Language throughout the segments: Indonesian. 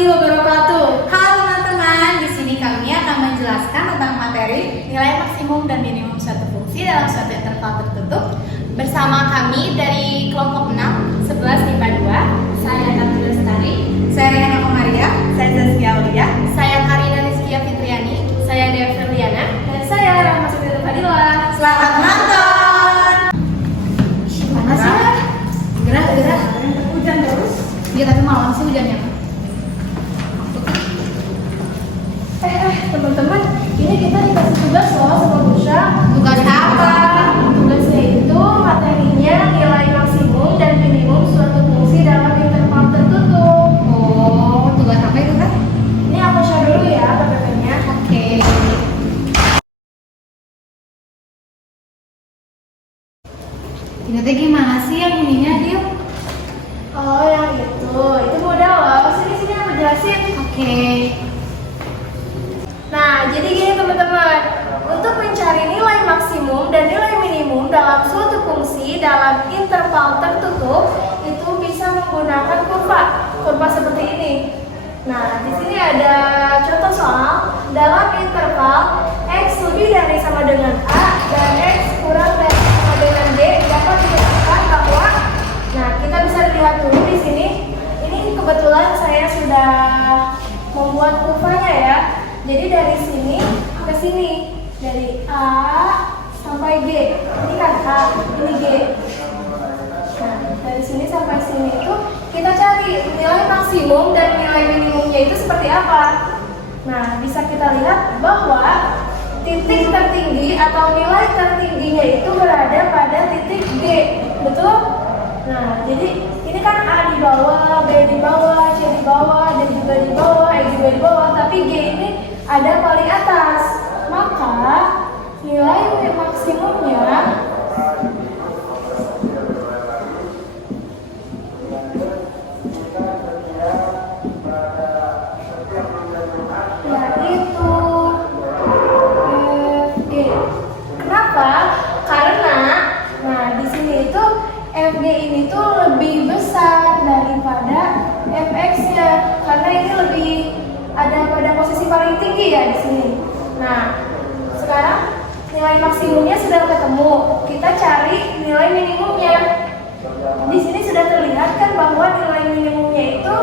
warahmatullahi wabarakatuh. Halo teman-teman, di sini kami akan menjelaskan tentang materi nilai maksimum dan minimum suatu fungsi dalam suatu interval tertutup bersama kami dari kelompok 6, 11 IPA 2. Saya Tati Lestari, saya Rehana Komaria, saya Zaskia Aulia, saya Karina Rizkia Fitriani, saya Dea Ferliana, dan saya Rahma Siti Fadila. Selamat menonton. Panas ya? Gerah. Hujan terus. Iya, tapi malam sih hujannya. Teman-teman, ini kita dikasih tugas loh sama Busha. Tugas apa? Tugasnya itu materinya nilai maksimum dan minimum suatu fungsi dalam interval tertutup. Oh, tugas apa itu kan? Ini aku share dulu ya PPT-nya. Oke. Ini teh gimana sih yang ininya, Dil? Oh, yang itu mudah loh. Sini aku jelasin. Oke. Nah, jadi gini teman-teman, untuk mencari nilai maksimum dan nilai minimum dalam suatu fungsi dalam interval tertutup itu bisa menggunakan kurva seperti ini. Nah, di sini ada contoh soal dalam interval x lebih dari sama dengan a dan x kurang dari sama dengan b dapat ditentukan bahwa, nah kita bisa lihat dulu di sini. Ini kebetulan saya sudah membuat kurvanya ya. Jadi dari sini ke sini, dari A sampai G. Ini kan A, ini G. Nah, dari sini sampai sini itu kita cari nilai maksimum dan nilai minimumnya itu seperti apa. Nah, bisa kita lihat bahwa titik tertinggi atau nilai tertingginya itu berada pada titik G. Betul? Nah, jadi ini kan A di bawah, B di bawah, C di bawah, D juga di bawah, E juga di bawah, tapi G ini ada paling atas. Maka nilai maksimumnya yaitu FG. Kenapa? Karena nah di sini itu FG ini tuh lebih besar daripada FX-nya, karena ini lebih ada pada posisi paling tinggi ya di sini. Nah, sekarang nilai maksimumnya sudah ketemu. Kita cari nilai minimumnya. Di sini sudah terlihat kan bahwa nilai minimumnya itu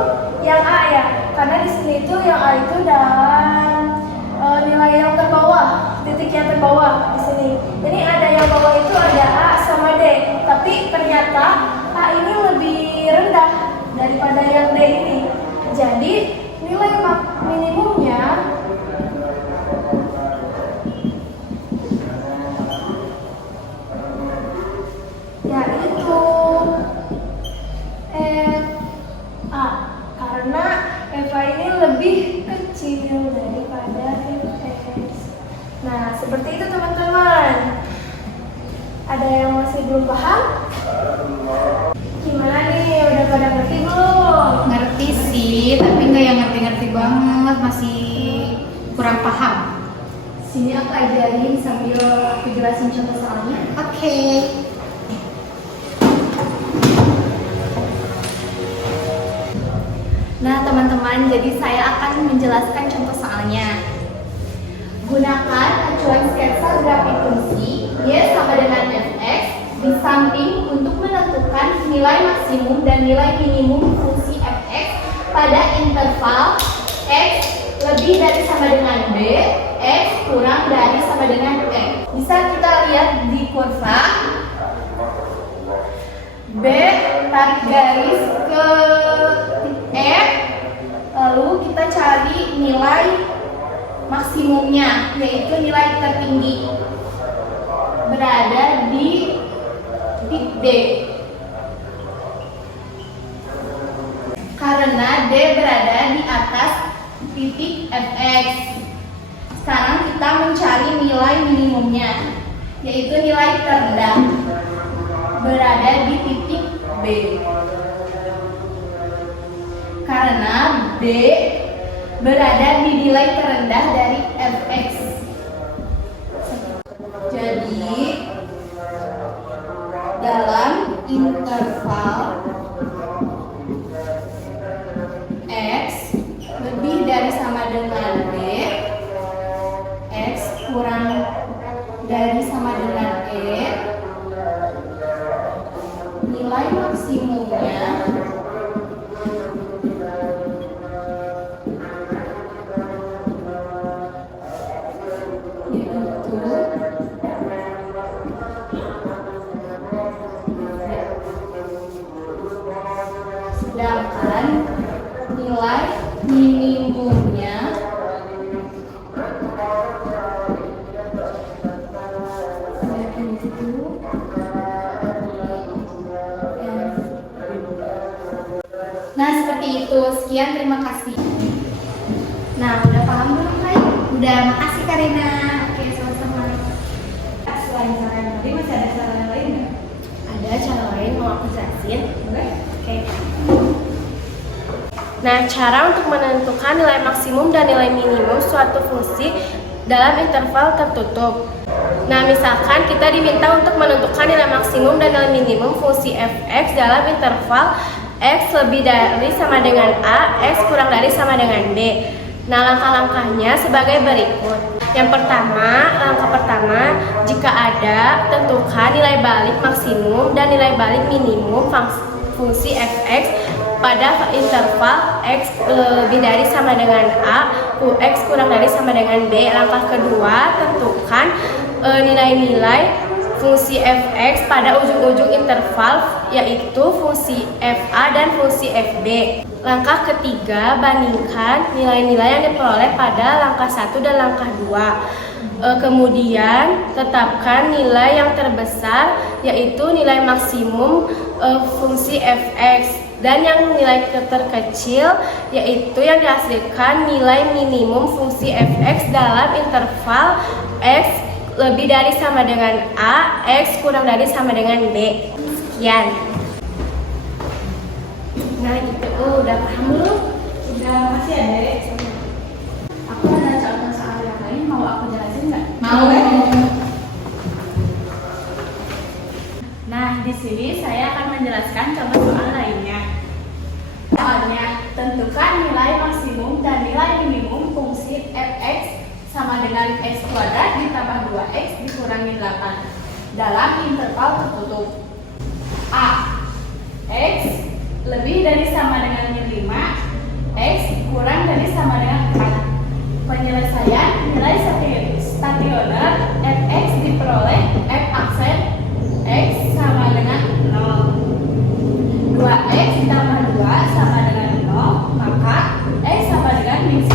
yang A ya, karena di sini itu yang A itu dalam nilai yang terbawah, titik yang terbawah di sini. Jadi ada yang bawah itu ada A sama D, tapi ternyata A ini lebih rendah daripada yang D ini. Jadi nilai minimumnya yaitu FA, karena FA ini lebih kecil daripada FX. Nah, seperti itu teman-teman. Ada yang masih belum paham? Gimana nih, udah pada ngerti belum? Ngerti sih, tapi nggak yang ngerti-ngerti banget, masih kurang paham. Sini aku ajarin sambil aku jelasin contoh soalnya. Oke. Nah teman-teman, jadi saya akan menjelaskan contoh soalnya. Gunakan acuan sketsa grafik fungsi Y sama dengan Fx di samping untuk menentukan nilai maksimum dan nilai minimum fungsi Fx pada interval x lebih dari sama dengan b, x kurang dari sama dengan e. Bisa kita lihat di kurva. B tarik garis ke E, lalu kita cari nilai maksimumnya, yaitu nilai tertinggi berada di titik D. Karena D berada di atas titik Fx. Sekarang kita mencari nilai minimumnya, yaitu nilai terendah berada di titik B. Karena D berada di nilai terendah dari Fx. Jadi dalam interval x misalkan nilai minimumnya Nah, seperti itu. Sekian, terima kasih. Nah, udah paham belum, Kak? Udah, makasih Karina. Oke, sama-sama. Selain cara yang tadi, masih ada cara yang lain nggak? Ada cara lain mau aku jelasin? Boleh? Oke. Nah, cara untuk menentukan nilai maksimum dan nilai minimum suatu fungsi dalam interval tertutup. Nah, misalkan kita diminta untuk menentukan nilai maksimum dan nilai minimum fungsi f(x) dalam interval x lebih dari sama dengan a, x kurang dari sama dengan b. Nah, langkah-langkahnya sebagai berikut. Langkah pertama, jika ada, tentukan nilai balik maksimum dan nilai balik minimum fungsi f(x) pada interval x lebih dari sama dengan a, x kurang dari sama dengan b. Langkah kedua, tentukan nilai-nilai fungsi f(x) pada ujung-ujung interval, yaitu fungsi fa dan fungsi fb. Langkah ketiga, bandingkan nilai-nilai yang diperoleh pada langkah 1 dan langkah 2. Kemudian, tetapkan nilai yang terbesar, yaitu nilai maksimum fungsi f(x), dan yang nilai terkecil, yaitu yang dihasilkan nilai minimum fungsi f(x) dalam interval x lebih dari sama dengan a, x kurang dari sama dengan b. Sekian. Nah, gitu. Udah paham belum? Udah, makasih ya, Dek. Aku ada contoh soal yang lain, mau aku jelasin nggak? Mau. Nah, di sini saya akan menjelaskan contoh soal lainnya. Soalnya, tentukan nilai maksimum dan nilai minimum fungsi f(x) sama dengan x kuadrat ditambah 2x dikurangi 8 dalam interval tertutup. A. X lebih dari sama dengan min 5, x kurang dari sama dengan 4. Penyelesaian nilai stasioner f(x) diperoleh f aksen x sama dengan 0. 2x ditambah 2 sama dengan 0, maka x sama dengan min 1.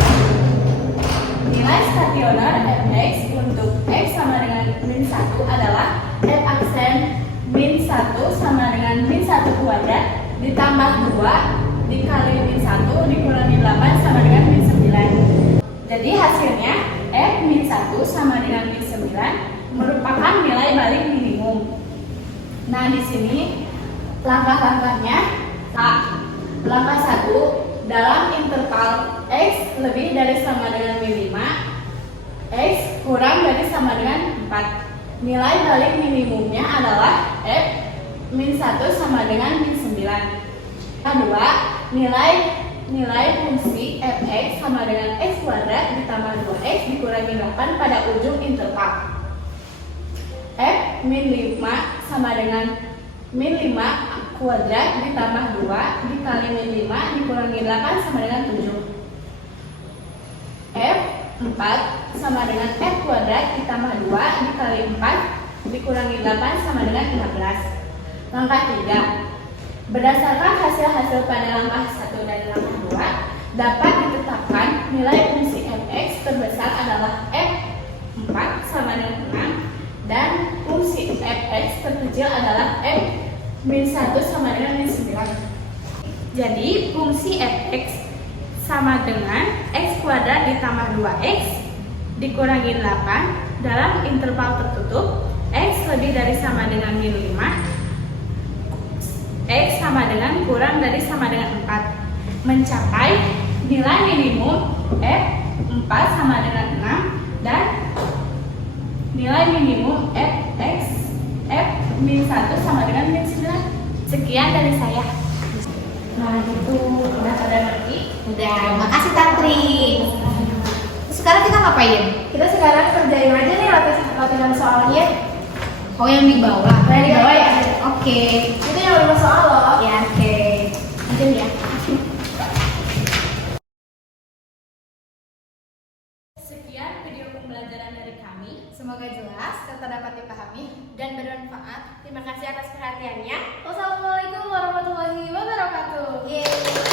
Nilai stasioner f(x) untuk x sama dengan min 1 adalah f aksen min 1 sama dengan min 1 kuadrat ditambah 2 dikali min 1 dikurangi 8 sama dengan min 9. Jadi hasilnya f min 1 sama dengan min 9 merupakan nilai balik minimum. Nah, di sini langkah-langkahnya. A. Langkah 1, dalam interval x lebih dari sama dengan min 5, x kurang dari sama dengan 4. Nilai balik minimumnya adalah f min 1 sama dengan min 9. Kedua, nilai fungsi f(x) sama dengan x kuadrat ditambah 2x dikurangi 8 pada ujung interval. F min 5 sama dengan min 5 kuadrat ditambah 2 dikali min 5 dikurangi 8 sama dengan 7. F 4 sama dengan f kuadrat ditambah 2 dikali 4 dikurangi 8 sama dengan 15. Langkah 3. Berdasarkan hasil-hasil pada langkah 1 dan langkah 2, dapat ditetapkan nilai fungsi f(x) terbesar adalah f 4 sama dengan 6 dan fungsi f(x) terkecil adalah f min 1 sama dengan min 9. Jadi fungsi f(x) sama dengan x kuadrat ditambah 2x dikurangi 8 dalam interval tertutup x lebih dari sama dengan min 5, x sama dengan kurang dari sama dengan 4, mencapai nilai minimum f 4 sama dengan 6 dan nilai minimum f(x) f min 1 sama dengan min 9. Sekian dari saya. Nah, gitu. Udah pada ngerti? Udah, makasih Tantri. Sekarang kita ngapain? Kita sekarang kerjain aja nih latihan soalnya. Oh, yang di bawah. Yang di bawah ya? Oke. Itu yang 5 soal loh. Ya, oke. Lanjut ya. Sekian video pembelajaran dari kami. Semoga jelas, serta dapat dipahami dan bermanfaat. Terima kasih atas perhatiannya. Wassalamualaikum warahmatullahi wabarakatuh. Yeay.